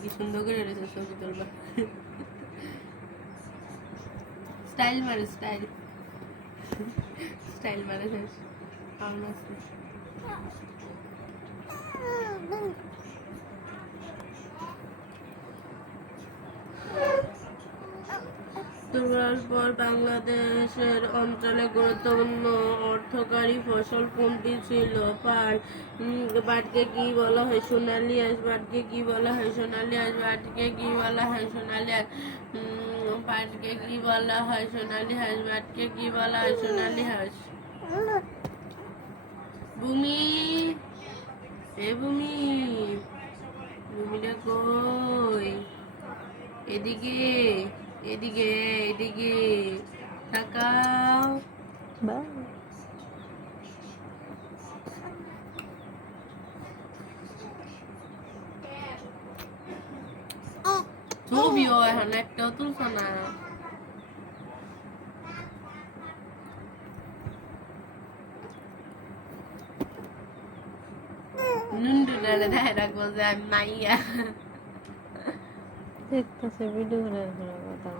কি সুন্দর করে রয়েছে ছবি তুলবা স্টাইল মারে স্টাইল স্টাইল মারে শেষ কেমন আছে দুর্গার পর বাংলাদেশের অঞ্চলে গুরুত্বপূর্ণ অর্থকারী ফসল কোনটি ছিল? পাটকে কি বলা হয়? সোনালী আঁশ। পাটকে কি বলা হয়? সোনালী আঁশ। পাটকে কি বলা হয়? সোনালী আঁশ। পাটকে কি বলা হয়? সোনালী হাঁস। পাটকে কি বলা হয়? সোনালী হাঁস। ভূমি ভূমি ভূমিটা কই? এদিকে এদিকে এদিকে তাকাও ছবিও এখন একটাও তুলছো না নুনটুটা দেখা রাখবো যে আমি মাইয়া দেখতেছে ভিডিও কথা